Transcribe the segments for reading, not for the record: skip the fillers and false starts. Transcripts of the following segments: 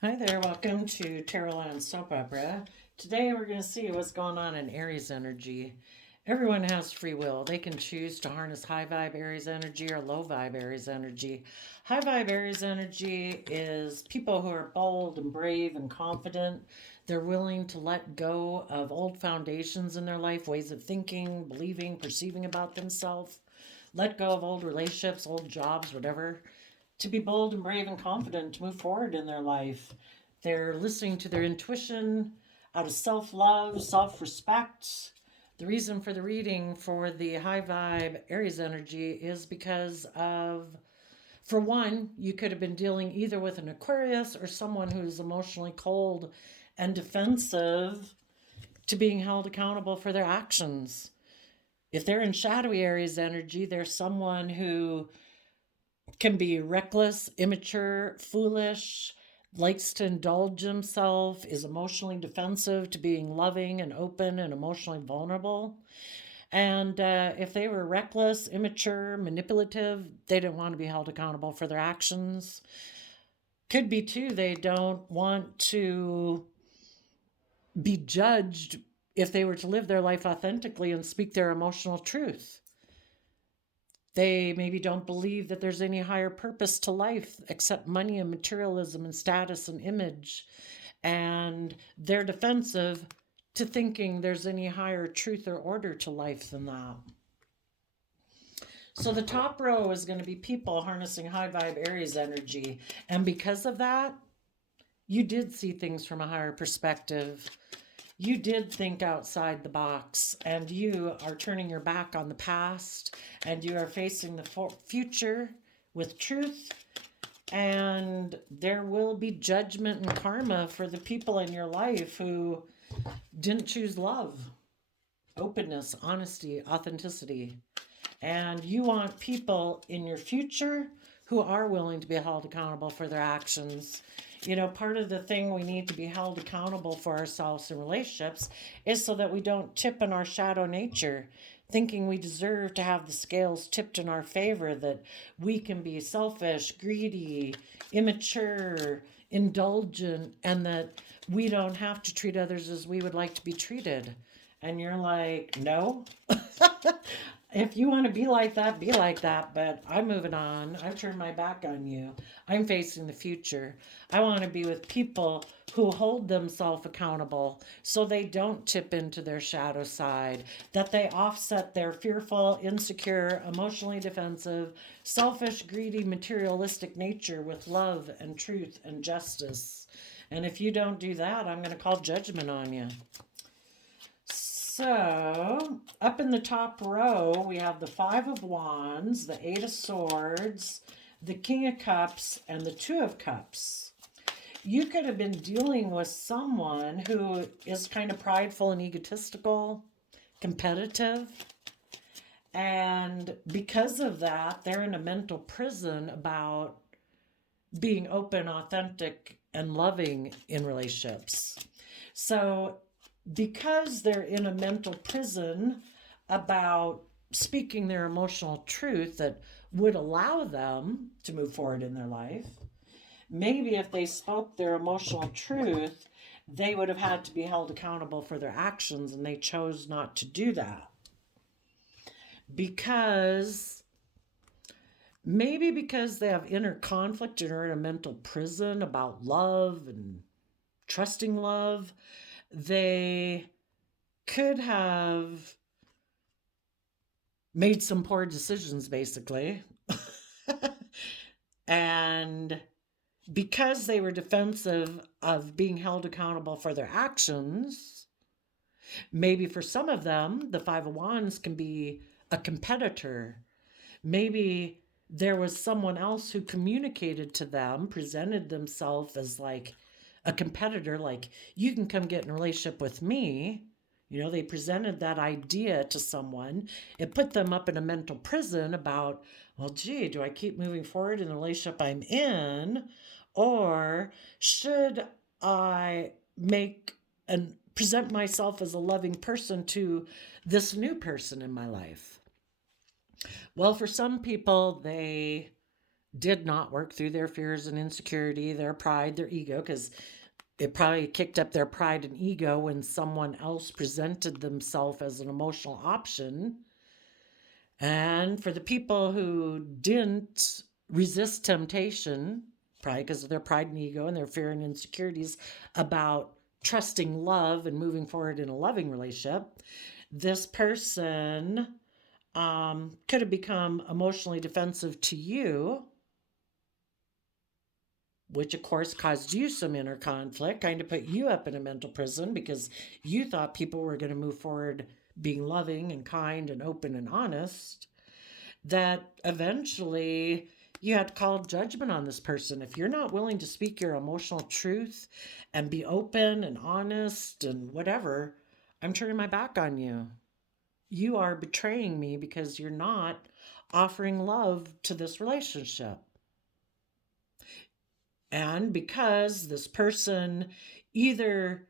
Hi there, welcome to Tarot and Soap Opera. Today we're going to see what's going on in Aries energy. Everyone has free will. They can choose to harness high vibe Aries energy or low vibe Aries energy. High vibe Aries energy is people who are bold and brave and confident. They're willing to let go of old foundations in their life, ways of thinking, believing, perceiving about themselves. Let go of old relationships, old jobs, whatever, to be bold and brave and confident to move forward in their life. They're listening to their intuition out of self love, self respect. The reason for the reading for the high vibe Aries energy is because of, for one, you could have been dealing either with an Aquarius or someone who's emotionally cold and defensive to being held accountable for their actions. If they're in shadowy Aries energy, they're someone who can be reckless, immature, foolish, likes to indulge himself, is emotionally defensive to being loving and open and emotionally vulnerable. And if they were reckless, immature, manipulative, they didn't want to be held accountable for their actions. Could be too, they don't want to be judged if they were to live their life authentically and speak their emotional truth. They maybe don't believe that there's any higher purpose to life except money and materialism and status and image. And they're defensive to thinking there's any higher truth or order to life than that. So the top row is going to be people harnessing high vibe Aries energy. And because of that, you did see things from a higher perspective. You did think outside the box, and you are turning your back on the past, and you are facing the future with truth. And there will be judgment and karma for the people in your life who didn't choose love, openness, honesty, authenticity. And you want people in your future who are willing to be held accountable for their actions. You know, part of the thing we need to be held accountable for ourselves in relationships is so that we don't tip in our shadow nature, thinking we deserve to have the scales tipped in our favor, that we can be selfish, greedy, immature, indulgent, and that we don't have to treat others as we would like to be treated. And you're like, no. If you want to be like that, be like that. But I'm moving on. I've turned my back on you. I'm facing the future. I want to be with people who hold themselves accountable so they don't tip into their shadow side, that they offset their fearful, insecure, emotionally defensive, selfish, greedy, materialistic nature with love and truth and justice. And if you don't do that, I'm going to call judgment on you. So, up in the top row, we have the Five of Wands, the Eight of Swords, the King of Cups, and the Two of Cups. You could have been dealing with someone who is kind of prideful and egotistical, competitive, and because of that, they're in a mental prison about being open, authentic, and loving in relationships. So, because they're in a mental prison about speaking their emotional truth that would allow them to move forward in their life, maybe if they spoke their emotional truth, they would have had to be held accountable for their actions, and they chose not to do that. Because maybe because they have inner conflict and are in a mental prison about love and trusting love, they could have made some poor decisions, basically. And because they were defensive of being held accountable for their actions, maybe for some of them, the Five of Wands can be a competitor. Maybe there was someone else who communicated to them, presented themselves as like a competitor, like, you can come get in a relationship with me. You know, they presented that idea to someone. It put them up in a mental prison about, well, gee, do I keep moving forward in the relationship I'm in? Or should I make and present myself as a loving person to this new person in my life? Well, for some people, they did not work through their fears and insecurity, their pride, their ego, because it probably kicked up their pride and ego when someone else presented themselves as an emotional option. And for the people who didn't resist temptation, probably because of their pride and ego and their fear and insecurities about trusting love and moving forward in a loving relationship, this person could have become emotionally defensive to you, which of course caused you some inner conflict, kind of put you up in a mental prison because you thought people were going to move forward being loving and kind and open and honest, that eventually you had to call judgment on this person. If you're not willing to speak your emotional truth and be open and honest and whatever, I'm turning my back on you. You are betraying me because you're not offering love to this relationship. And because this person either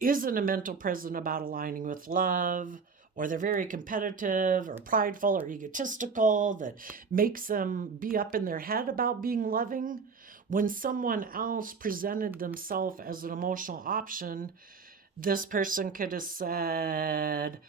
isn't a mental prison about aligning with love, or they're very competitive or prideful or egotistical, that makes them be up in their head about being loving, when someone else presented themselves as an emotional option, this person could have said,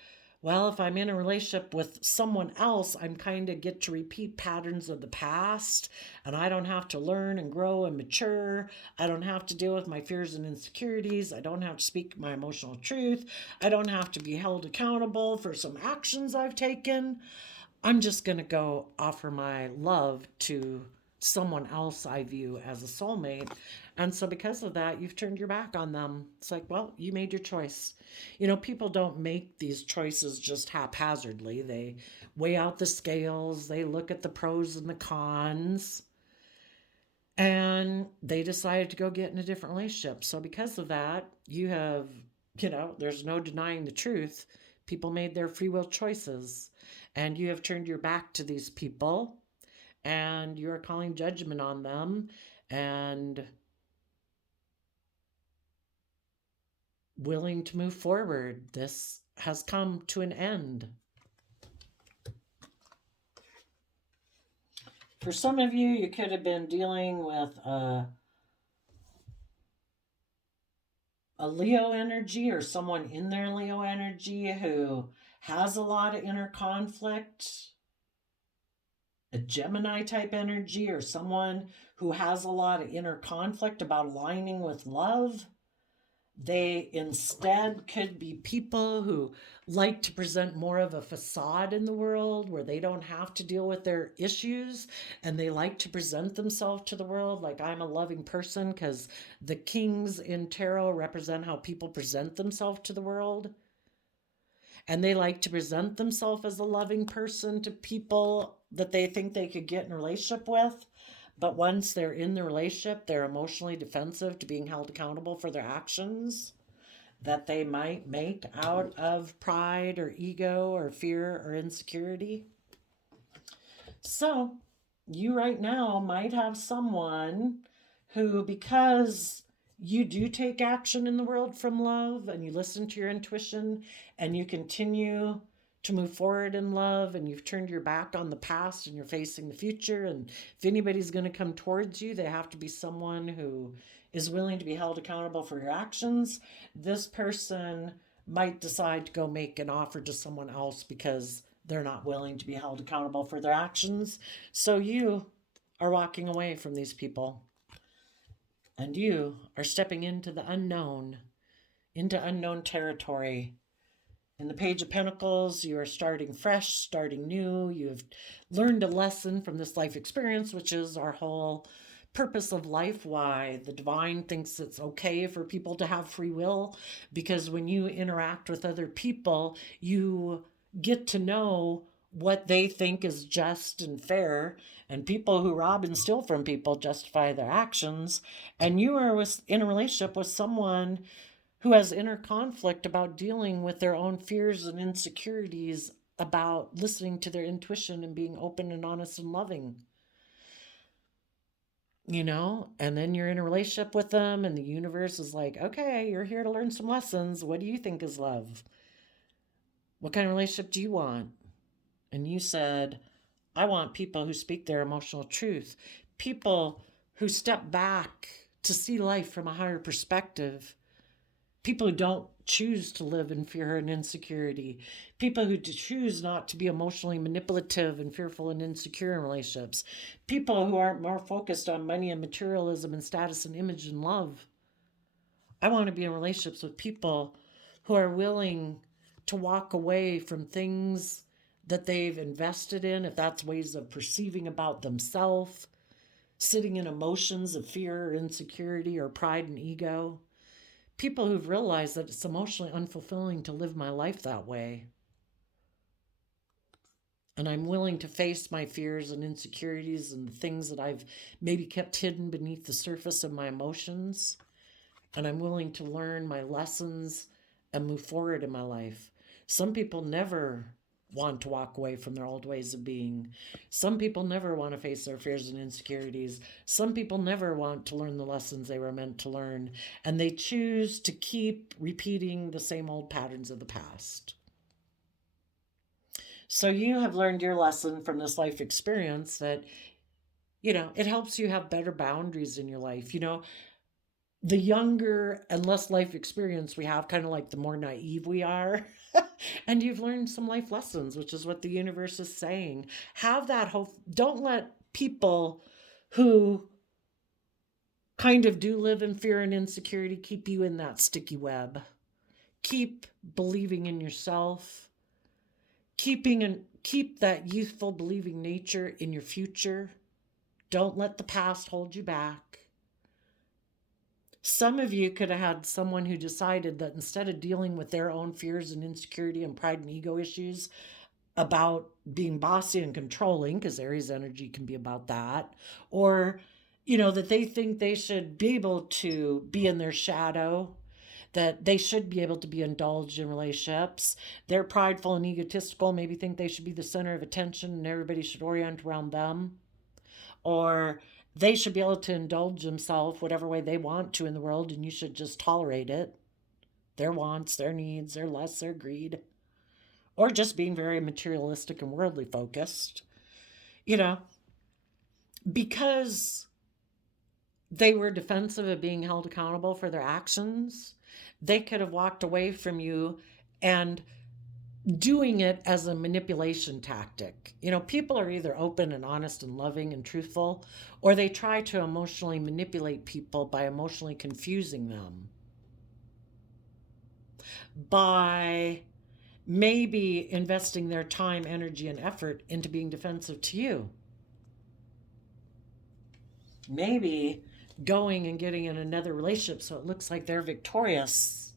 well, if I'm in a relationship with someone else, I'm kind of get to repeat patterns of the past, and I don't have to learn and grow and mature. I don't have to deal with my fears and insecurities. I don't have to speak my emotional truth. I don't have to be held accountable for some actions I've taken. I'm just going to go offer my love to someone else I view as a soulmate. And so, because of that, you've turned your back on them. It's like, well, you made your choice. You know, people don't make these choices just haphazardly. They weigh out the scales, they look at the pros and the cons, and they decided to go get in a different relationship. So, because of that, you have, there's no denying the truth. People made their free will choices, and you have turned your back to these people, and you're calling judgment on them and willing to move forward. This has come to an end. For some of you, you could have been dealing with a Leo energy, or someone in their Leo energy who has a lot of inner conflict, a Gemini type energy, or someone who has a lot of inner conflict about aligning with love. They instead could be people who like to present more of a facade in the world where they don't have to deal with their issues, and they like to present themselves to the world like, I'm a loving person, because the kings in tarot represent how people present themselves to the world. And they like to present themselves as a loving person to people that they think they could get in a relationship with. But once they're in the relationship, they're emotionally defensive to being held accountable for their actions that they might make out of pride or ego or fear or insecurity. So, you right now might have someone who, because you do take action in the world from love and you listen to your intuition and you continue to move forward in love, and you've turned your back on the past and you're facing the future, and if anybody's going to come towards you, they have to be someone who is willing to be held accountable for your actions. This person might decide to go make an offer to someone else because they're not willing to be held accountable for their actions. So you are walking away from these people, and you are stepping into the unknown, into unknown territory. In the Page of Pentacles, you are starting fresh, starting new. You've learned a lesson from this life experience, which is our whole purpose of life, why the divine thinks it's okay for people to have free will, because when you interact with other people, you get to know what they think is just and fair, and people who rob and steal from people justify their actions. And you are in a relationship with someone who has inner conflict about dealing with their own fears and insecurities about listening to their intuition and being open and honest and loving. And then you're in a relationship with them, and the universe is like, okay, you're here to learn some lessons. What do you think is love? What kind of relationship do you want? And you said, I want people who speak their emotional truth, people who step back to see life from a higher perspective, people who don't choose to live in fear and insecurity, people who choose not to be emotionally manipulative and fearful and insecure in relationships, people who aren't more focused on money and materialism and status and image and love. I want to be in relationships with people who are willing to walk away from things that they've invested in, if that's ways of perceiving about themselves, sitting in emotions of fear or insecurity or pride and ego. People who've realized that it's emotionally unfulfilling to live my life that way. And I'm willing to face my fears and insecurities and the things that I've maybe kept hidden beneath the surface of my emotions. And I'm willing to learn my lessons and move forward in my life. Some people never want to walk away from their old ways of being. Some people never want to face their fears and insecurities. Some people never want to learn the lessons they were meant to learn. And they choose to keep repeating the same old patterns of the past. So you have learned your lesson from this life experience that, it helps you have better boundaries in your life. The younger and less life experience we have, kind of like the more naive we are. And you've learned some life lessons, which is what the universe is saying. Have that hope. Don't let people who kind of do live in fear and insecurity keep you in that sticky web. Keep believing in yourself. Keep that youthful believing nature in your future. Don't let the past hold you back. Some of you could have had someone who decided that instead of dealing with their own fears and insecurity and pride and ego issues about being bossy and controlling, because Aries energy can be about that, or, that they think they should be able to be in their shadow, that they should be able to be indulged in relationships. They're prideful and egotistical, maybe think they should be the center of attention and everybody should orient around them. Or they should be able to indulge themselves whatever way they want to in the world, and you should just tolerate it. Their wants, their needs, their lusts, their greed. Or just being very materialistic and worldly focused. Because they were defensive of being held accountable for their actions, they could have walked away from you and doing it as a manipulation tactic. People are either open and honest and loving and truthful, or they try to emotionally manipulate people by emotionally confusing them. By maybe investing their time, energy, and effort into being defensive to you. Maybe going and getting in another relationship so it looks like they're victorious.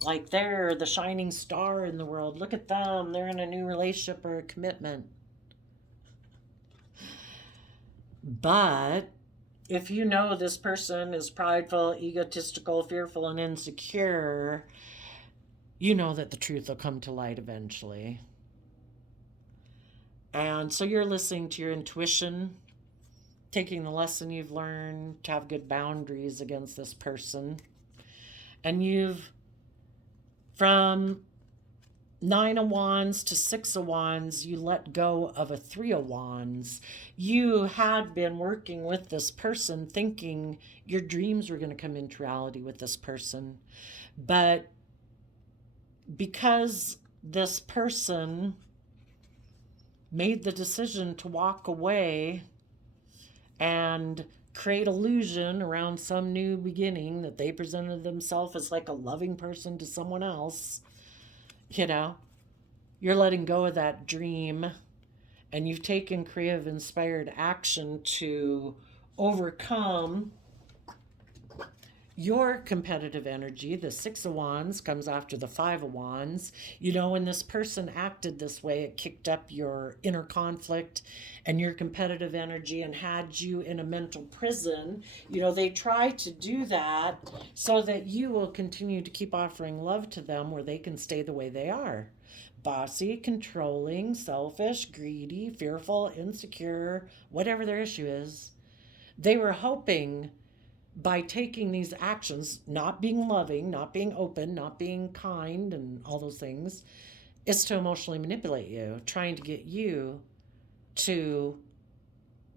Like they're the shining star in the world. Look at them. They're in a new relationship or a commitment. But if you know this person is prideful, egotistical, fearful, and insecure, you know that the truth will come to light eventually. And so you're listening to your intuition, taking the lesson you've learned to have good boundaries against this person. And you've, from 9 of Wands to 6 of Wands, you let go of a 3 of Wands. You had been working with this person thinking your dreams were going to come into reality with this person. But because this person made the decision to walk away and create illusion around some new beginning, that they presented themselves as like a loving person to someone else, you're letting go of that dream, and you've taken creative, inspired action to overcome your competitive energy. The 6 of Wands comes after the 5 of Wands. When this person acted this way, it kicked up your inner conflict and your competitive energy and had you in a mental prison. They try to do that so that you will continue to keep offering love to them where they can stay the way they are. Bossy, controlling, selfish, greedy, fearful, insecure, whatever their issue is. They were hoping by taking these actions, not being loving, not being open, not being kind, and all those things, is to emotionally manipulate you, trying to get you to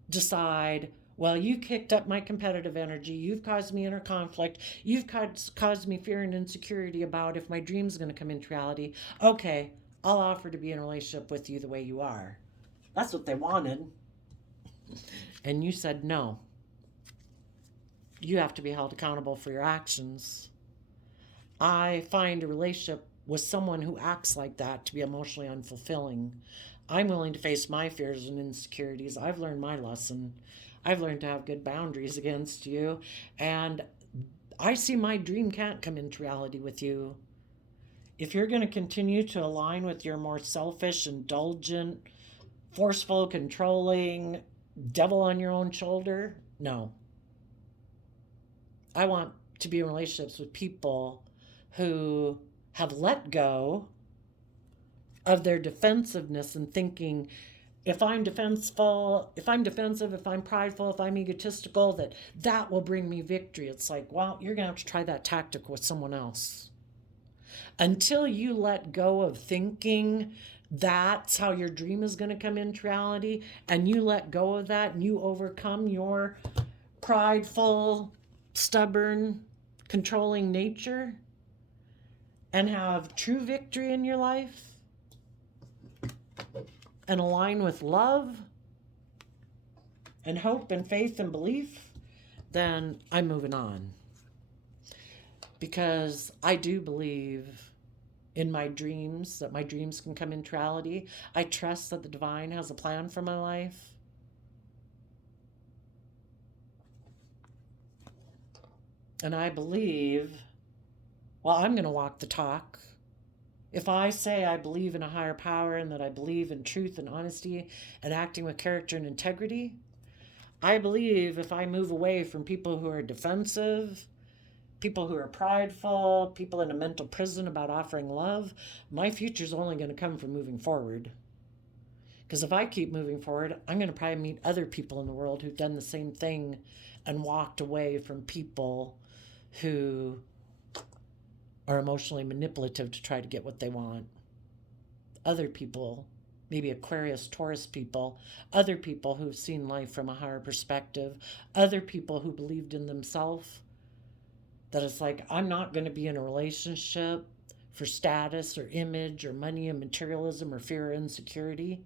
decide, well, you kicked up my competitive energy. You've caused me inner conflict. You've caused me fear and insecurity about if my dream's going to come into reality. Okay, I'll offer to be in a relationship with you the way you are. That's what they wanted. And you said no. You have to be held accountable for your actions. I find a relationship with someone who acts like that to be emotionally unfulfilling. I'm willing to face my fears and insecurities. I've learned my lesson. I've learned to have good boundaries against you. And I see my dream can't come into reality with you. If you're going to continue to align with your more selfish, indulgent, forceful, controlling, devil on your own shoulder, no. I want to be in relationships with people who have let go of their defensiveness and thinking, if I'm defensive, if I'm prideful, if I'm egotistical, that will bring me victory. It's like, well, you're going to have to try that tactic with someone else. Until you let go of thinking that's how your dream is going to come into reality, and you let go of that and you overcome your prideful, stubborn, controlling nature and have true victory in your life and align with love and hope and faith and belief, then I'm moving on. Because I do believe in my dreams, that my dreams can come into reality. I trust that the divine has a plan for my life. And I believe, well, I'm going to walk the talk. If I say I believe in a higher power and that I believe in truth and honesty and acting with character and integrity, I believe if I move away from people who are defensive, people who are prideful, people in a mental prison about offering love, my future's only going to come from moving forward. Because if I keep moving forward, I'm going to probably meet other people in the world who've done the same thing and walked away from people who are emotionally manipulative to try to get what they want. Other people, maybe Aquarius, Taurus people, other people who've seen life from a higher perspective, other people who believed in themselves. That it's like, I'm not going to be in a relationship for status or image or money and materialism or fear or insecurity,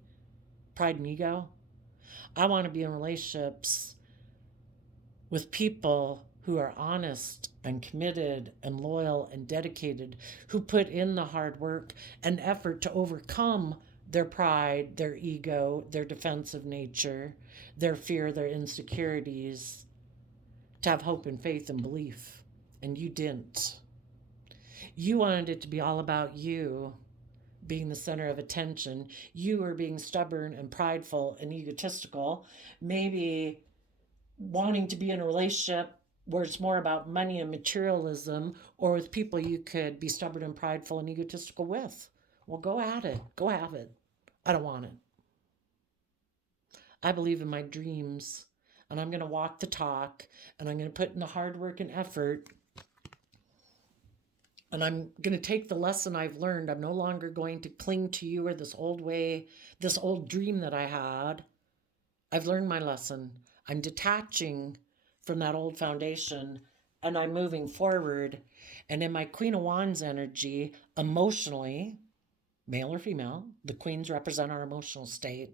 pride and ego. I want to be in relationships with people who are honest and committed and loyal and dedicated, who put in the hard work and effort to overcome their pride, their ego, their defensive nature, their fear, their insecurities, to have hope and faith and belief. And you didn't. You wanted it to be all about you being the center of attention. You were being stubborn and prideful and egotistical, maybe wanting to be in a relationship where it's more about money and materialism, or with people you could be stubborn and prideful and egotistical with. Well, go at it. Go have it. I don't want it. I believe in my dreams, and I'm going to walk the talk, and I'm going to put in the hard work and effort. And I'm going to take the lesson I've learned. I'm no longer going to cling to you or this old way, this old dream that I had. I've learned my lesson. I'm detaching from that old foundation and I'm moving forward. And in my Queen of Wands energy, emotionally, male or female, the queens represent our emotional state.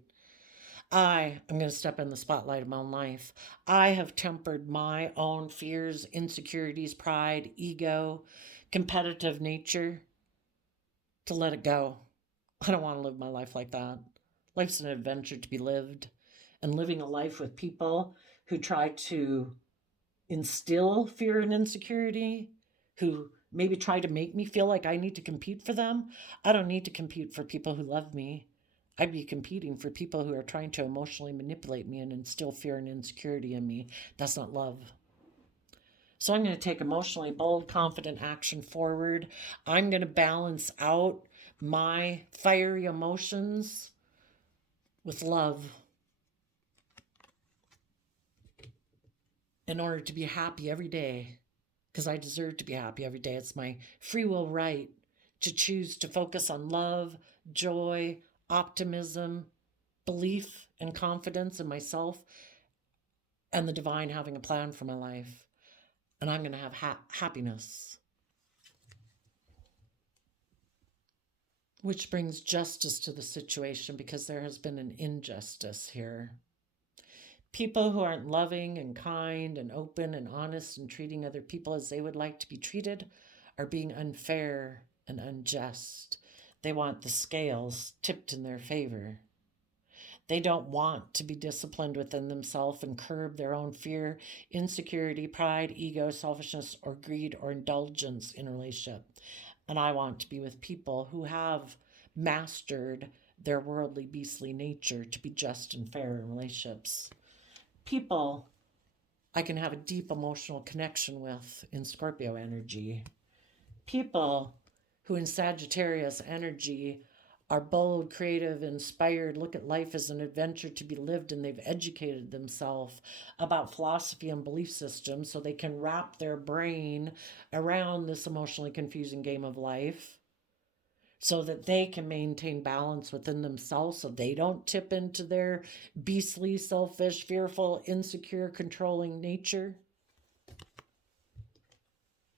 I am going to step in the spotlight of my own life. I have tempered my own fears, insecurities, pride, ego, competitive nature to let it go. I don't want to live my life like that. Life's an adventure to be lived. And living a life with people who try to instill fear and insecurity, who maybe try to make me feel like I need to compete for them. I don't need to compete for people who love me. I'd be competing for people who are trying to emotionally manipulate me and instill fear and insecurity in me. That's not love. So I'm going to take emotionally bold, confident action forward. I'm going to balance out my fiery emotions with love in order to be happy every day, because I deserve to be happy every day. It's my free will right to choose to focus on love, joy, optimism, belief and confidence in myself and the divine having a plan for my life. And I'm going to have happiness. Which brings justice to the situation because there has been an injustice here. People who aren't loving and kind and open and honest and treating other people as they would like to be treated are being unfair and unjust. They want the scales tipped in their favor. They don't want to be disciplined within themselves and curb their own fear, insecurity, pride, ego, selfishness, or greed or indulgence in a relationship. And I want to be with people who have mastered their worldly, beastly nature to be just and fair in relationships. People I can have a deep emotional connection with in Scorpio energy. People who in Sagittarius energy are bold, creative, inspired, look at life as an adventure to be lived, and they've educated themselves about philosophy and belief systems so they can wrap their brain around this emotionally confusing game of life so that they can maintain balance within themselves so they don't tip into their beastly, selfish, fearful, insecure, controlling nature.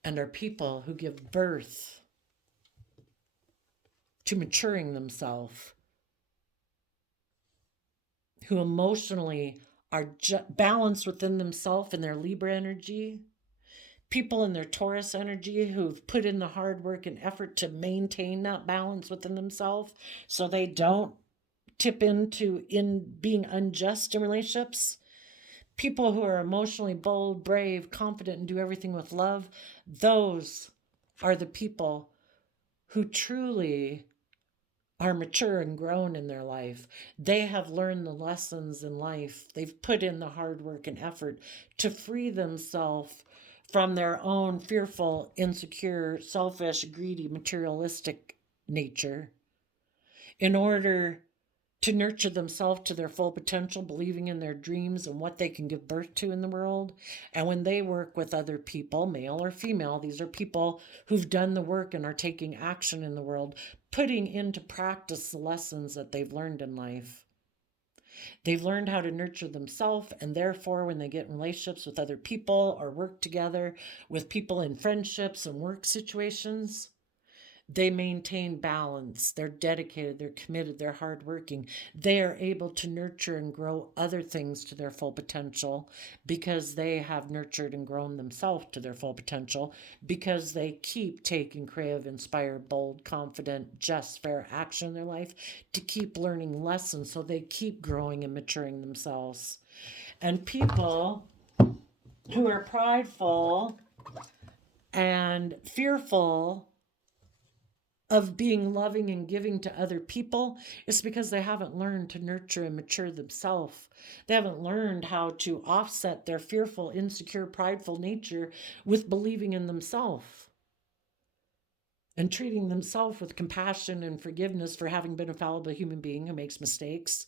And are people who give birth to maturing themselves, who emotionally are balanced within themselves in their Libra energy. People in their Taurus energy who've put in the hard work and effort to maintain that balance within themselves so they don't tip into being unjust in relationships. People who are emotionally bold, brave, confident, and do everything with love. Those are the people who truly are mature and grown in their life. They have learned the lessons in life. They've put in the hard work and effort to free themselves from their own fearful, insecure, selfish, greedy, materialistic nature in order to nurture themselves to their full potential, believing in their dreams and what they can give birth to in the world. And when they work with other people, male or female, these are people who've done the work and are taking action in the world, putting into practice the lessons that they've learned in life. They've learned how to nurture themselves, and therefore, when they get in relationships with other people or work together with people in friendships and work situations, they maintain balance. They're dedicated, they're committed, they're hardworking. They are able to nurture and grow other things to their full potential because they have nurtured and grown themselves to their full potential, because they keep taking creative, inspired, bold, confident, just, fair action in their life to keep learning lessons so they keep growing and maturing themselves. And people who are prideful and fearful of being loving and giving to other people is because they haven't learned to nurture and mature themselves. They haven't learned how to offset their fearful, insecure, prideful nature with believing in themselves and treating themselves with compassion and forgiveness for having been a fallible human being who makes mistakes.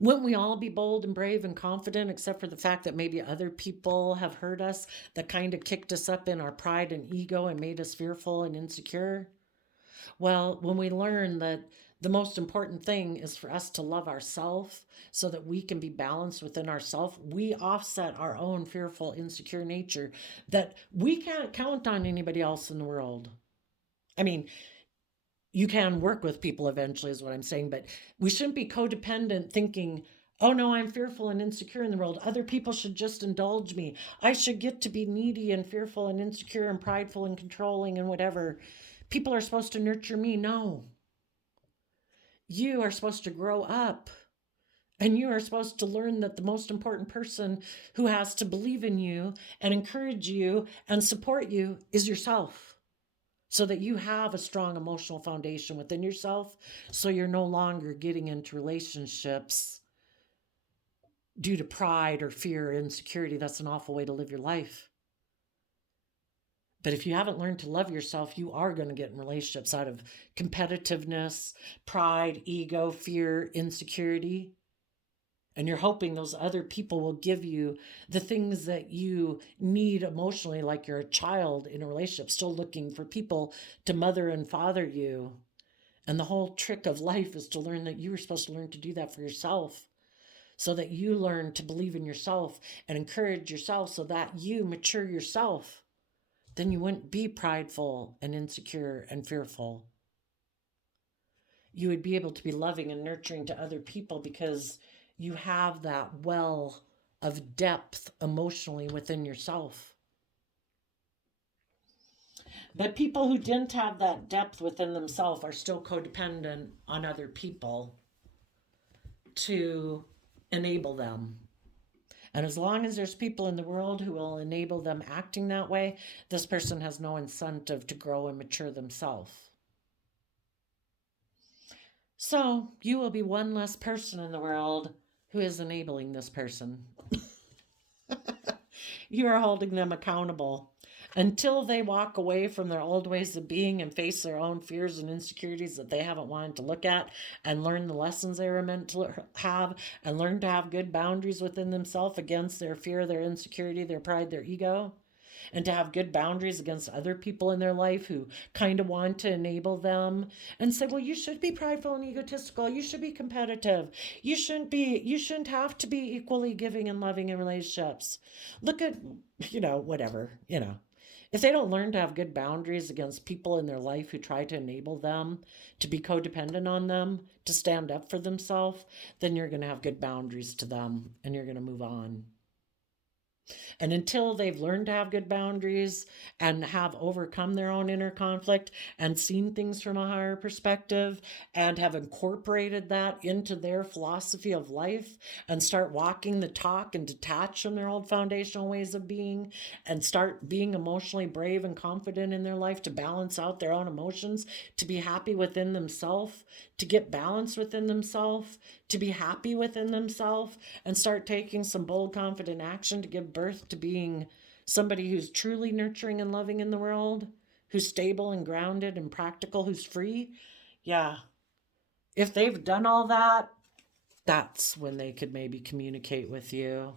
Wouldn't we all be bold and brave and confident, except for the fact that maybe other people have hurt us, that kind of kicked us up in our pride and ego and made us fearful and insecure? Well, when we learn that the most important thing is for us to love ourselves so that we can be balanced within ourselves, we offset our own fearful, insecure nature that we can't count on anybody else in the world. I mean, you can work with people eventually is what I'm saying, but we shouldn't be codependent thinking, oh no, I'm fearful and insecure in the world. Other people should just indulge me. I should get to be needy and fearful and insecure and prideful and controlling and whatever. People are supposed to nurture me. No. You are supposed to grow up. And you are supposed to learn that the most important person who has to believe in you and encourage you and support you is yourself, so that you have a strong emotional foundation within yourself, so you're no longer getting into relationships due to pride or fear or insecurity. That's an awful way to live your life. But if you haven't learned to love yourself, you are going to get in relationships out of competitiveness, pride, ego, fear, insecurity. And you're hoping those other people will give you the things that you need emotionally, like you're a child in a relationship, still looking for people to mother and father you And the whole trick of life is to learn that you were supposed to learn to do that for yourself, so that you learn to believe in yourself and encourage yourself, so that you mature yourself. Then you wouldn't be prideful and insecure and fearful. You would be able to be loving and nurturing to other people because you have that well of depth emotionally within yourself. But people who didn't have that depth within themselves are still codependent on other people to enable them. And as long as there's people in the world who will enable them acting that way, this person has no incentive to grow and mature themselves. So you will be one less person in the world who is enabling this person. You are holding them accountable until they walk away from their old ways of being and face their own fears and insecurities that they haven't wanted to look at, and learn the lessons they were meant to have, and learn to have good boundaries within themselves against their fear, their insecurity, their pride, their ego, and to have good boundaries against other people in their life who kind of want to enable them and say, well, you should be prideful and egotistical, you should be competitive, you shouldn't have to be equally giving and loving in relationships. Look at, whatever, if they don't learn to have good boundaries against people in their life who try to enable them, to be codependent on them, to stand up for themselves, then you're going to have good boundaries to them and you're going to move on. And until they've learned to have good boundaries and have overcome their own inner conflict and seen things from a higher perspective and have incorporated that into their philosophy of life and start walking the talk and detach from their old foundational ways of being and start being emotionally brave and confident in their life to balance out their own emotions, to be happy within themselves, to get balance within themselves, to be happy within themselves, and start taking some bold, confident action to give birth to being somebody who's truly nurturing and loving in the world, who's stable and grounded and practical, who's free. Yeah. If they've done all that, that's when they could maybe communicate with you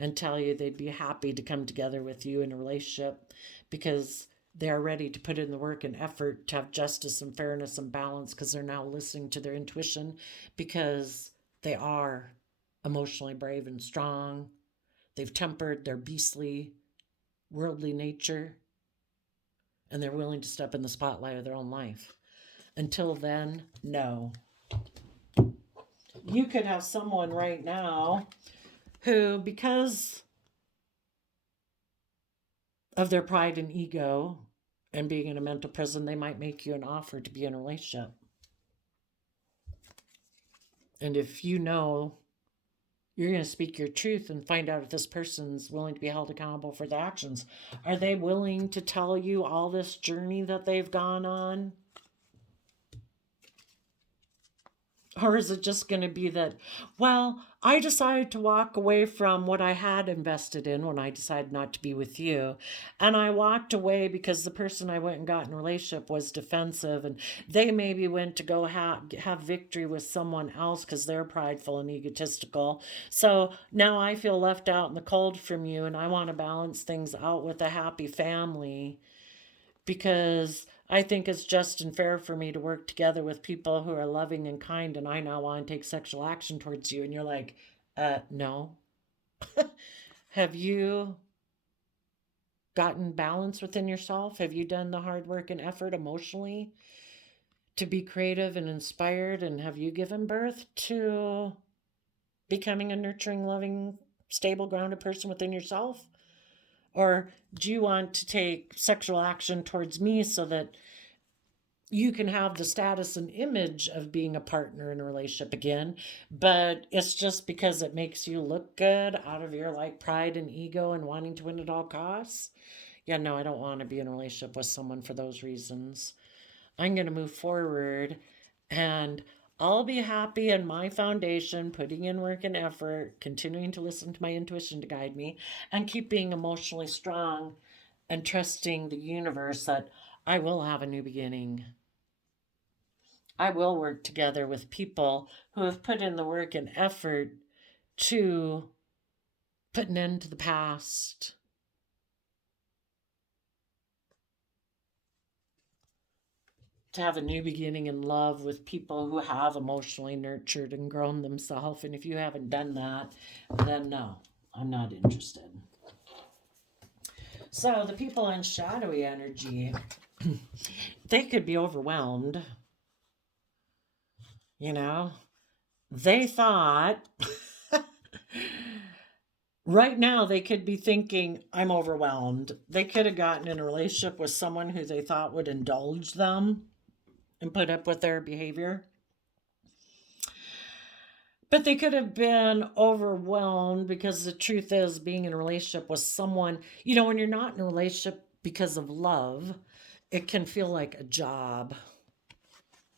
and tell you they'd be happy to come together with you in a relationship because they're ready to put in the work and effort to have justice and fairness and balance, because they're now listening to their intuition, because they are emotionally brave and strong. They've tempered their beastly, worldly nature, and they're willing to step in the spotlight of their own life. Until then, no. You could have someone right now who, because of their pride and ego and being in a mental prison, they might make you an offer to be in a relationship. And if you know, you're going to speak your truth and find out if this person's willing to be held accountable for their actions. Are they willing to tell you all this journey that they've gone on? Or is it just going to be that, well, I decided to walk away from what I had invested in when I decided not to be with you. And I walked away because the person I went and got in a relationship was defensive. And they maybe went to go have victory with someone else because they're prideful and egotistical. So now I feel left out in the cold from you, and I want to balance things out with a happy family, because I think it's just and fair for me to work together with people who are loving and kind, and I now want to take sexual action towards you. And you're like, no. Have you gotten balance within yourself? Have you done the hard work and effort emotionally to be creative and inspired? And have you given birth to becoming a nurturing, loving, stable, grounded person within yourself? Or do you want to take sexual action towards me so that you can have the status and image of being a partner in a relationship again, but it's just because it makes you look good out of your pride and ego and wanting to win at all costs? Yeah, no, I don't want to be in a relationship with someone for those reasons. I'm going to move forward, and I'll be happy in my foundation, putting in work and effort, continuing to listen to my intuition to guide me, and keep being emotionally strong and trusting the universe that I will have a new beginning. I will work together with people who have put in the work and effort to put an end to the past, to have a new beginning in love with people who have emotionally nurtured and grown themselves. And if you haven't done that, then no, I'm not interested. So the people in shadowy energy, they could be overwhelmed. You know, they thought right now they could be thinking, I'm overwhelmed. They could have gotten in a relationship with someone who they thought would indulge them and put up with their behavior. But they could have been overwhelmed because the truth is, being in a relationship with someone, when you're not in a relationship because of love, it can feel like a job.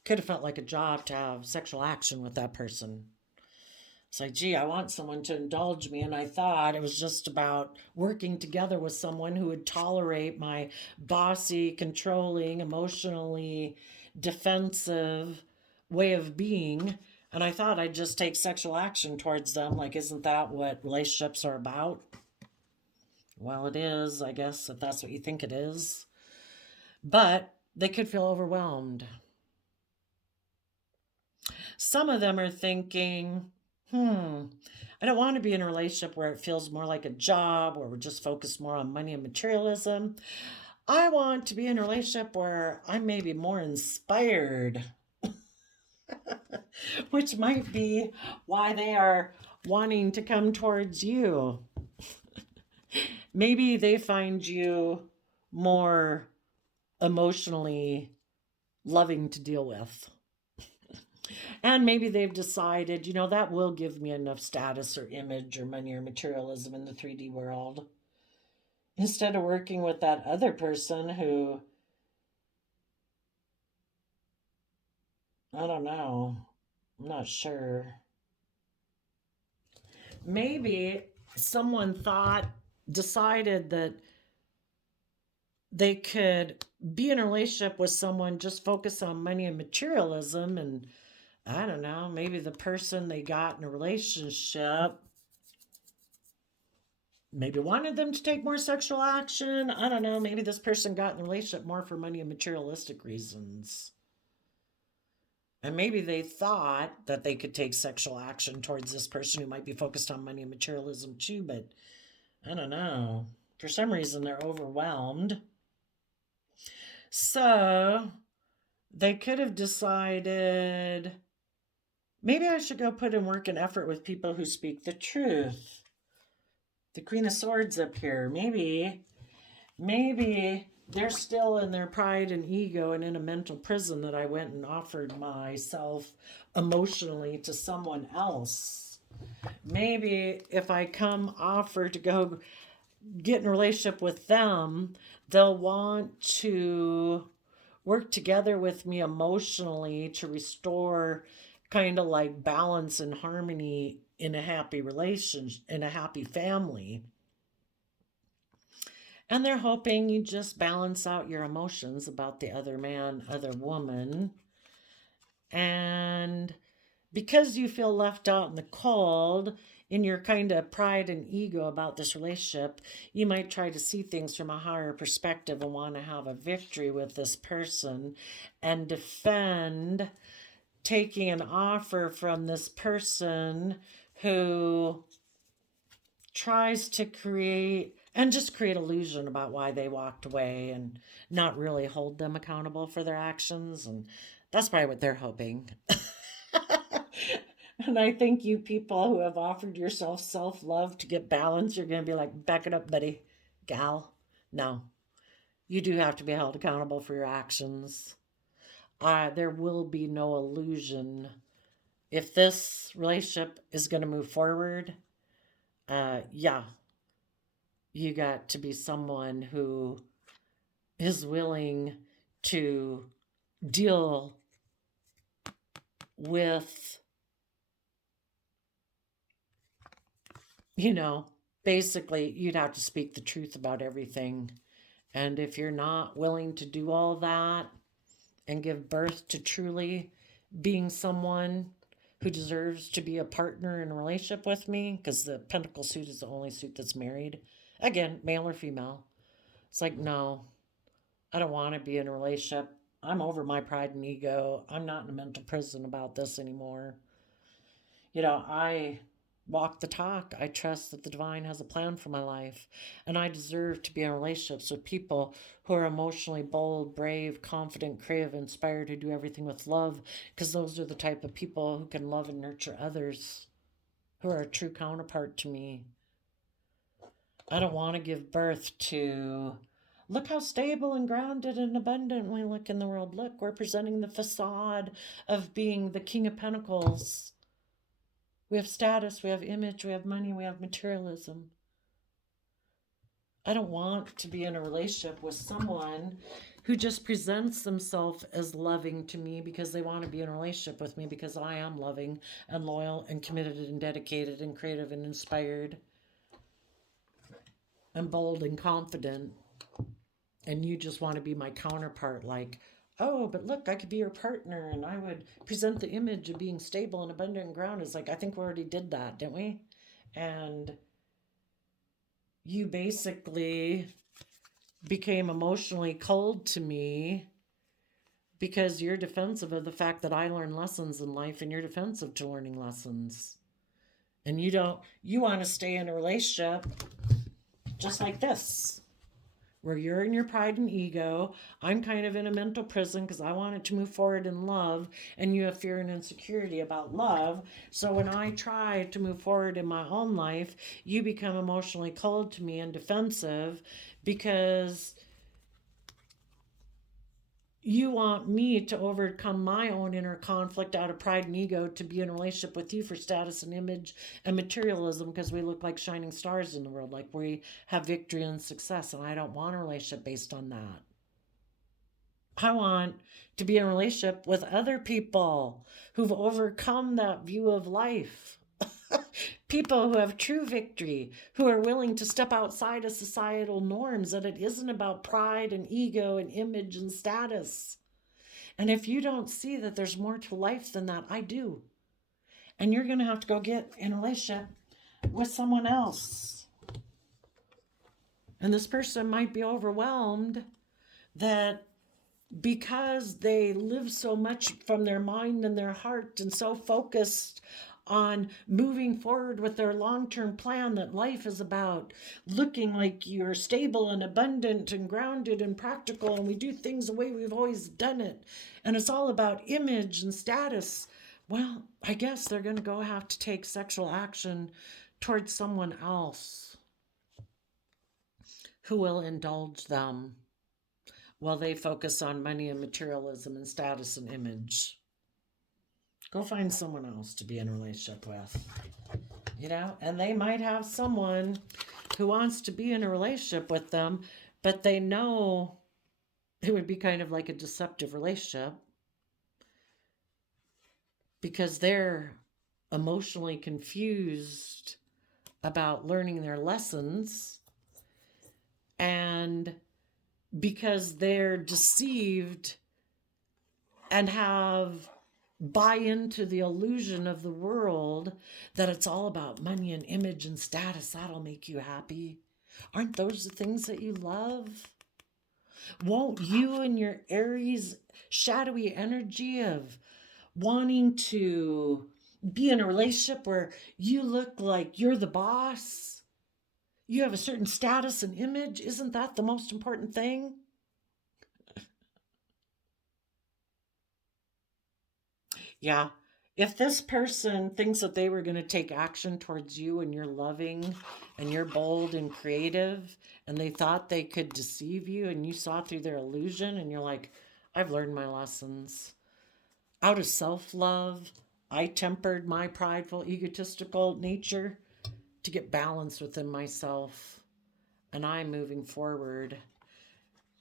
Could have felt like a job to have sexual action with that person. It's like, gee, I want someone to indulge me. And I thought it was just about working together with someone who would tolerate my bossy, controlling, emotionally defensive way of being. And I thought I'd just take sexual action towards them. Like, isn't that what relationships are about? Well, it is, I guess, if that's what you think it is. But they could feel overwhelmed. Some of them are thinking, I don't want to be in a relationship where it feels more like a job, where we're just focused more on money and materialism. I want to be in a relationship where I'm maybe more inspired, which might be why they are wanting to come towards you. Maybe they find you more emotionally loving to deal with. And maybe they've decided, that will give me enough status or image or money or materialism in the 3D world. Instead of working with that other person who, I don't know, I'm not sure. Maybe someone decided that they could be in a relationship with someone just focused on money and materialism, and I don't know, maybe the person they got in a relationship maybe wanted them to take more sexual action. I don't know, maybe this person got in a relationship more for money and materialistic reasons. And maybe they thought that they could take sexual action towards this person who might be focused on money and materialism too, but I don't know. For some reason, they're overwhelmed. So they could have decided, maybe I should go put in work and effort with people who speak the truth. The Queen of Swords up here. Maybe they're still in their pride and ego and in a mental prison that I went and offered myself emotionally to someone else. Maybe if I come offer to go get in a relationship with them, they'll want to work together with me emotionally to restore kind of like balance and harmony in a happy relationship, in a happy family. And they're hoping you just balance out your emotions about the other man, other woman. And because you feel left out in the cold, in your kind of pride and ego about this relationship, you might try to see things from a higher perspective and want to have a victory with this person and defend taking an offer from this person who tries to create illusion about why they walked away and not really hold them accountable for their actions. And that's probably what they're hoping. And I think you people who have offered yourself self-love to get balance, you're going to be like, back it up, buddy, gal. No, you do have to be held accountable for your actions. There will be no illusion. If this relationship is going to move forward, yeah, you got to be someone who is willing to deal with, basically, you'd have to speak the truth about everything. And if you're not willing to do all that and give birth to truly being someone who deserves to be a partner in a relationship with me, because the Pentacle suit is the only suit that's married, again, male or female, it's like, no, I don't want to be in a relationship I'm over my pride and ego. I'm not in a mental prison about this anymore. I walk the talk. I trust that the divine has a plan for my life. And I deserve to be in relationships with people who are emotionally bold, brave, confident, creative, inspired, who do everything with love, because those are the type of people who can love and nurture others, who are a true counterpart to me. I don't want to give birth to, look how stable and grounded and abundant we look in the world. Look, we're presenting the facade of being the King of Pentacles. We have status, we have image, we have money, we have materialism. I don't want to be in a relationship with someone who just presents themselves as loving to me because they want to be in a relationship with me because I am loving and loyal and committed and dedicated and creative and inspired and bold and confident. And you just want to be my counterpart, like, oh, but look, I could be your partner and I would present the image of being stable and abundant and grounded. It's like, I think we already did that, didn't we? And you basically became emotionally cold to me because you're defensive of the fact that I learn lessons in life, and you're defensive to learning lessons. And you want to stay in a relationship just like this, where you're in your pride and ego. I'm kind of in a mental prison because I want it to move forward in love, and you have fear and insecurity about love. So when I try to move forward in my own life, you become emotionally cold to me and defensive because you want me to overcome my own inner conflict out of pride and ego to be in a relationship with you for status and image and materialism, because we look like shining stars in the world, like we have victory and success. And I don't want a relationship based on that. I want to be in a relationship with other people who've overcome that view of life. People who have true victory, who are willing to step outside of societal norms, that it isn't about pride and ego and image and status. And if you don't see that there's more to life than that, I do. And you're going to have to go get in a relationship with someone else. And this person might be overwhelmed that because they live so much from their mind and their heart and so focused on moving forward with their long-term plan, that life is about looking like you're stable and abundant and grounded and practical, and we do things the way we've always done it, and it's all about image and status. Well, I guess they're going to go have to take sexual action towards someone else who will indulge them while they focus on money and materialism and status and image. Go find someone else to be in a relationship with, and they might have someone who wants to be in a relationship with them, but they know it would be kind of like a deceptive relationship because they're emotionally confused about learning their lessons, and because they're deceived and buy into the illusion of the world that it's all about money and image and status. That'll make you happy. Aren't those the things that you love? Won't you and your Aries shadowy energy of wanting to be in a relationship where you look like you're the boss, you have a certain status and image, isn't that the most important thing? Yeah. If this person thinks that they were going to take action towards you and you're loving and you're bold and creative, and they thought they could deceive you and you saw through their illusion, and you're like, I've learned my lessons. Out of self love, I tempered my prideful, egotistical nature to get balance within myself. And I'm moving forward,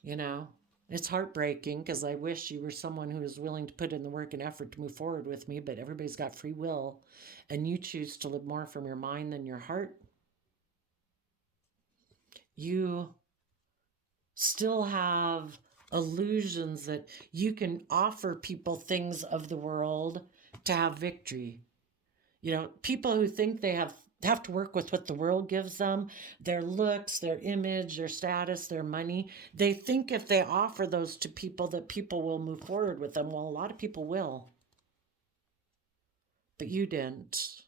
you know. It's heartbreaking because I wish you were someone who is willing to put in the work and effort to move forward with me, but everybody's got free will, and you choose to live more from your mind than your heart. You still have illusions that you can offer people things of the world to have victory. People who think they have They have to work with what the world gives them, their looks, their image, their status, their money. They think if they offer those to people that people will move forward with them. Well, a lot of people will, but you didn't.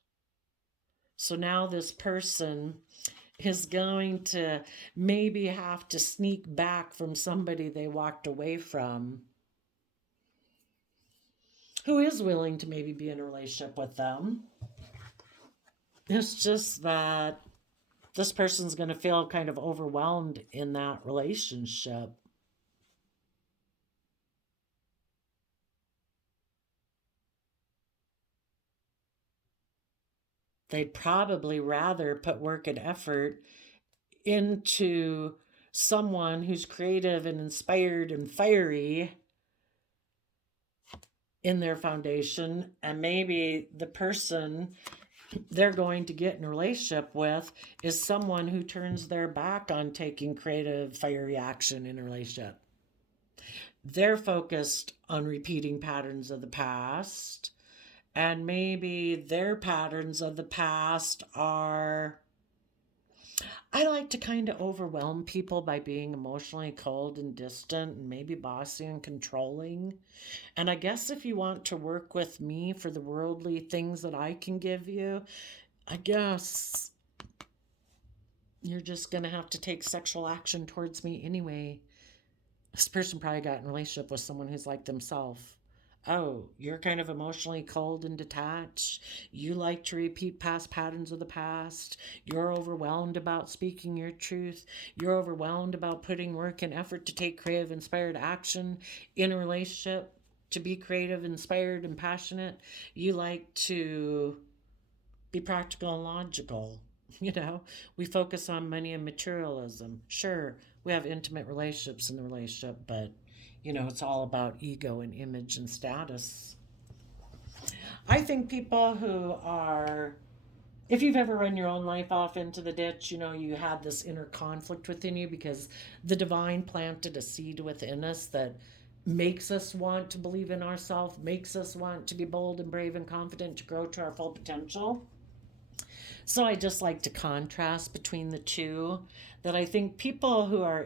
So now this person is going to maybe have to sneak back from somebody they walked away from who is willing to maybe be in a relationship with them. It's just that this person's going to feel kind of overwhelmed in that relationship. They'd probably rather put work and effort into someone who's creative and inspired and fiery in their foundation, and maybe the person they're going to get in a relationship with is someone who turns their back on taking creative, fiery action in a relationship. They're focused on repeating patterns of the past, and maybe their patterns of the past are, I like to kind of overwhelm people by being emotionally cold and distant and maybe bossy and controlling. And I guess if you want to work with me for the worldly things that I can give you, I guess you're just going to have to take sexual action towards me anyway. This person probably got in a relationship with someone who's like themselves. Oh, you're kind of emotionally cold and detached. You like to repeat past patterns of the past. You're overwhelmed about speaking your truth. You're overwhelmed about putting work and effort to take creative, inspired action in a relationship, to be creative, inspired, and passionate. You like to be practical and logical. You know, we focus on money and materialism. Sure, we have intimate relationships in the relationship, but it's all about ego and image and status. I think people who are, if you've ever run your own life off into the ditch, you had this inner conflict within you because the divine planted a seed within us that makes us want to believe in ourselves, makes us want to be bold and brave and confident to grow to our full potential. So I just like to contrast between the two. That I think people who are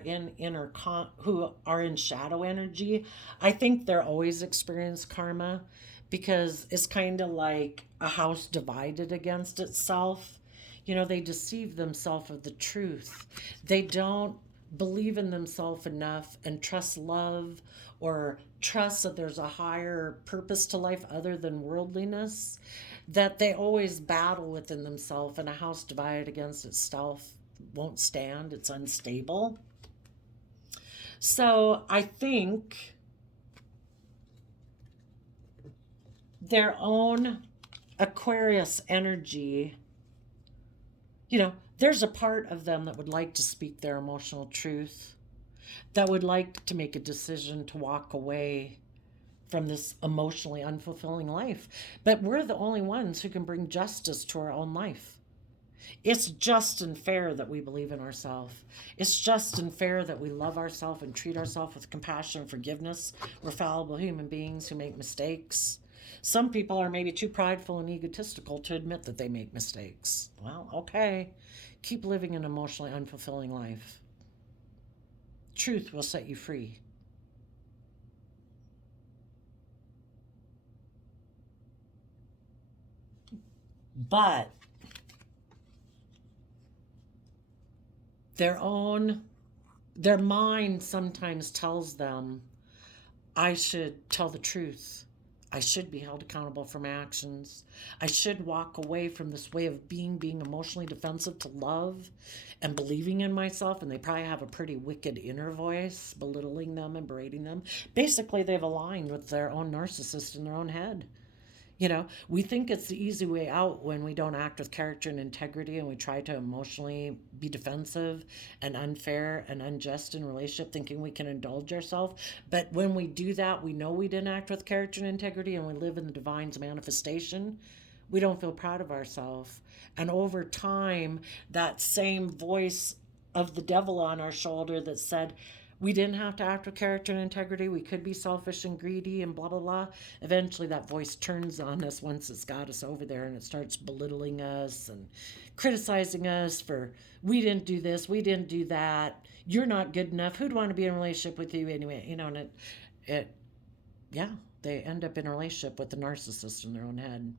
who are in shadow energy, I think they're always experience karma because it's kind of like a house divided against itself. They deceive themselves of the truth. They don't believe in themselves enough and trust love or trust that there's a higher purpose to life other than worldliness, that they always battle within themselves, and a house divided against itself won't stand. It's unstable. So I think their own Aquarius energy, there's a part of them that would like to speak their emotional truth, that would like to make a decision to walk away from this emotionally unfulfilling life. But we're the only ones who can bring justice to our own life. It's just and fair that we believe in ourselves. It's just and fair that we love ourselves and treat ourselves with compassion and forgiveness. We're fallible human beings who make mistakes. Some people are maybe too prideful and egotistical to admit that they make mistakes. Well, okay. Keep living an emotionally unfulfilling life. Truth will set you free. But their own their mind sometimes tells them, I should tell the truth. I should be held accountable for my actions. I should walk away from this way of being emotionally defensive to love and believing in myself. And they probably have a pretty wicked inner voice belittling them and berating them. Basically, they've aligned with their own narcissist in their own head. We think it's the easy way out when we don't act with character and integrity, and we try to emotionally be defensive and unfair and unjust in a relationship, thinking we can indulge ourselves. But when we do that, we know we didn't act with character and integrity, and we live in the divine's manifestation. We don't feel proud of ourselves. And over time, that same voice of the devil on our shoulder that said, We didn't have to act with character and integrity. We could be selfish and greedy and blah, blah, blah. Eventually, that voice turns on us once it's got us over there, and it starts belittling us and criticizing us for, we didn't do this, we didn't do that, you're not good enough, who'd want to be in a relationship with you anyway? And it yeah, they end up in a relationship with the narcissist in their own head.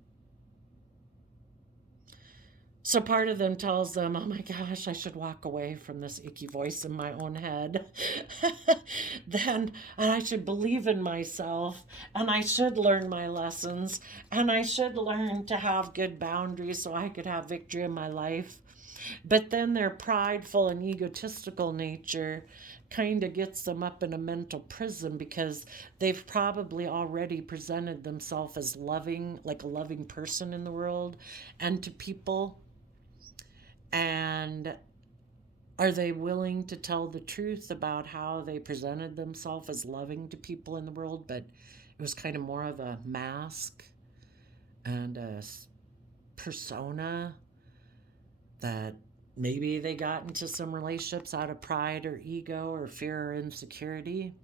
So part of them tells them, oh my gosh, I should walk away from this icky voice in my own head. Then, and I should believe in myself, and I should learn my lessons, and I should learn to have good boundaries so I could have victory in my life. But then their prideful and egotistical nature kind of gets them up in a mental prison because they've probably already presented themselves as loving, like a loving person in the world and to people. And are they willing to tell the truth about how they presented themselves as loving to people in the world, but it was kind of more of a mask and a persona that maybe they got into some relationships out of pride or ego or fear or insecurity?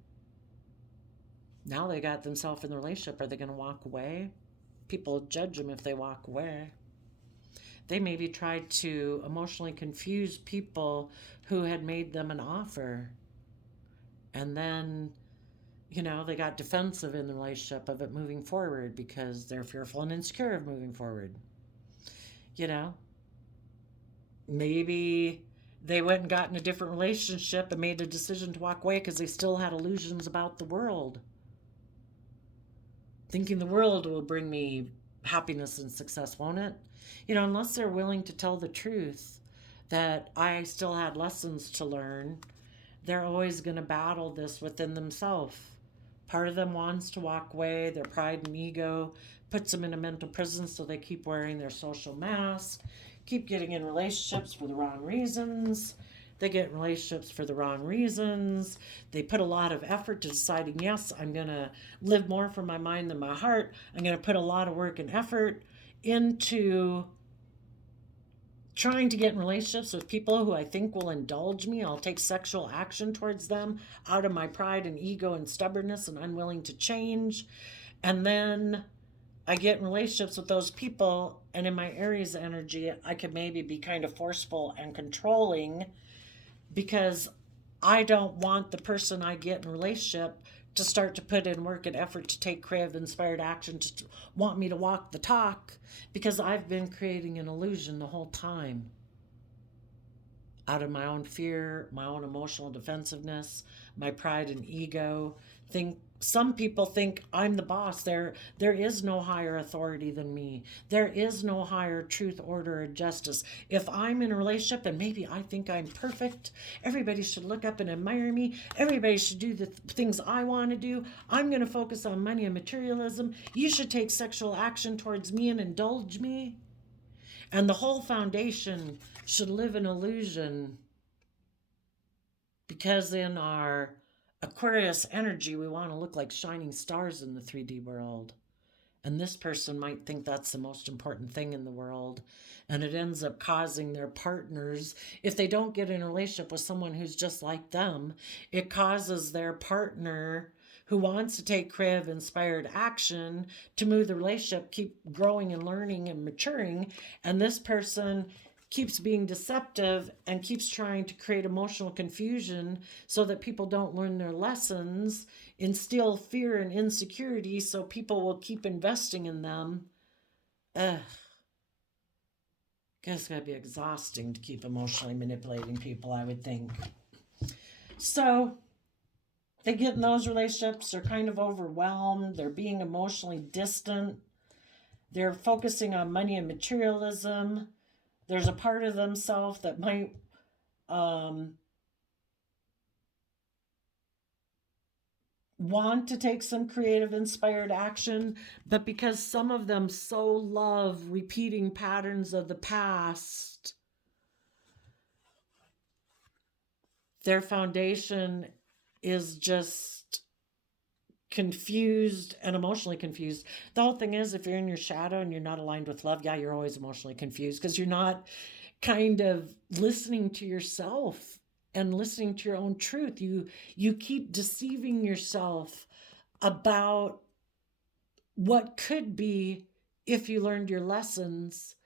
Now they got themselves in the relationship. Are they going to walk away? People judge them if they walk away. They maybe tried to emotionally confuse people who had made them an offer. And then, they got defensive in the relationship of it moving forward because they're fearful and insecure of moving forward. You know, maybe they went and got in a different relationship and made a decision to walk away because they still had illusions about the world, thinking the world will bring me happiness and success, won't it? Unless they're willing to tell the truth that I still had lessons to learn, they're always going to battle this within themselves. Part of them wants to walk away. Their pride and ego puts them in a mental prison, so they keep wearing their social mask, keep getting in relationships for the wrong reasons. They get in relationships for the wrong reasons. They put a lot of effort to deciding, yes, I'm going to live more from my mind than my heart. I'm going to put a lot of work and effort into trying to get in relationships with people who I think will indulge me. I'll take sexual action towards them out of my pride and ego and stubbornness and unwilling to change. And then I get in relationships with those people, and in my Aries energy, I could maybe be kind of forceful and controlling because I don't want the person I get in a relationship to start to put in work and effort to take creative, inspired action, to want me to walk the talk, because I've been creating an illusion the whole time out of my own fear, my own emotional defensiveness, my pride and ego. Some people think I'm the boss. There is no higher authority than me. There is no higher truth, order, or justice. If I'm in a relationship and maybe I think I'm perfect, everybody should look up and admire me. Everybody should do the things I want to do. I'm going to focus on money and materialism. You should take sexual action towards me and indulge me. And the whole foundation should live in illusion, because in our Aquarius energy, we want to look like shining stars in the 3D world. And this person might think that's the most important thing in the world. And it ends up causing their partners, if they don't get in a relationship with someone who's just like them, it causes their partner who wants to take creative, inspired action to move the relationship, keep growing and learning and maturing. And this person keeps being deceptive and keeps trying to create emotional confusion so that people don't learn their lessons, instill fear and insecurity so people will keep investing in them. Ugh. Guess it's gotta be exhausting to keep emotionally manipulating people, I would think. So they get in those relationships, they're kind of overwhelmed, they're being emotionally distant, they're focusing on money and materialism. There's a part of themselves that might want to take some creative, inspired action, but because some of them so love repeating patterns of the past, their foundation is just confused and emotionally confused. The whole thing is, if you're in your shadow and you're not aligned with love, yeah, you're always emotionally confused because you're not kind of listening to yourself. and listening to your own truth. You keep deceiving yourself about what could be if you learned your lessons,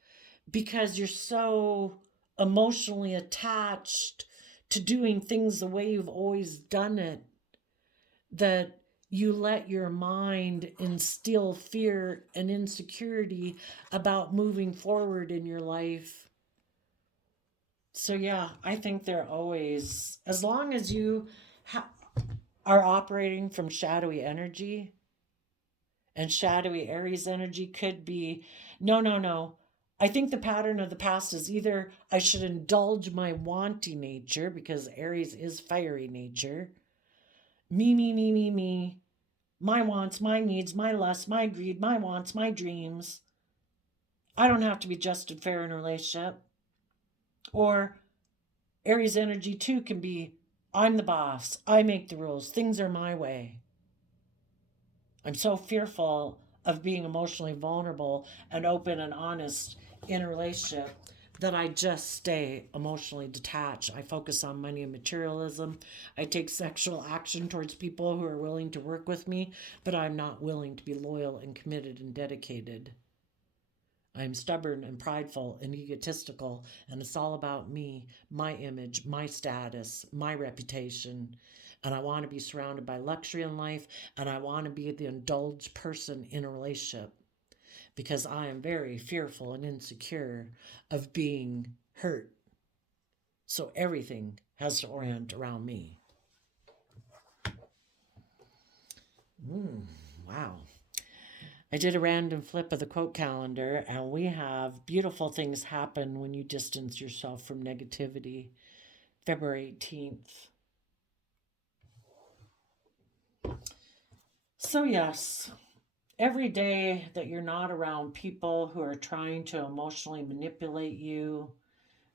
because you're so emotionally attached to doing things the way you've always done it, that you let your mind instill fear and insecurity about moving forward in your life. So, yeah, I think they're always, as long as you are operating from shadowy energy, and shadowy Aries energy could be no, no, no. I think the pattern of the past is either I should indulge my wanty nature, because Aries is fiery nature. Me. My wants, my needs, my lusts, my greed, my wants, my dreams. I don't have to be just and fair in a relationship. Or Aries energy too can be I'm the boss, I make the rules, things are my way. I'm so fearful of being emotionally vulnerable and open and honest in a relationship that I just stay emotionally detached. I focus on money and materialism. I take sexual action towards people who are willing to work with me, but I'm not willing to be loyal and committed and dedicated. I'm stubborn and prideful and egotistical, and it's all about me, my image, my status, my reputation. And I want to be surrounded by luxury in life, and I want to be the indulged person in a relationship, because I am very fearful and insecure of being hurt. So everything has to orient around me. Wow. I did a random flip of the quote calendar, and we have beautiful things happen when you distance yourself from negativity. February 18th. So, yes, every day that you're not around people who are trying to emotionally manipulate you,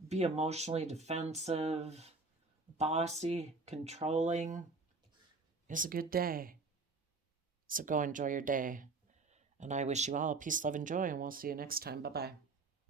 be emotionally defensive, bossy, controlling, is a good day. So go enjoy your day. And I wish you all peace, love, and joy, and we'll see you next time. Bye bye.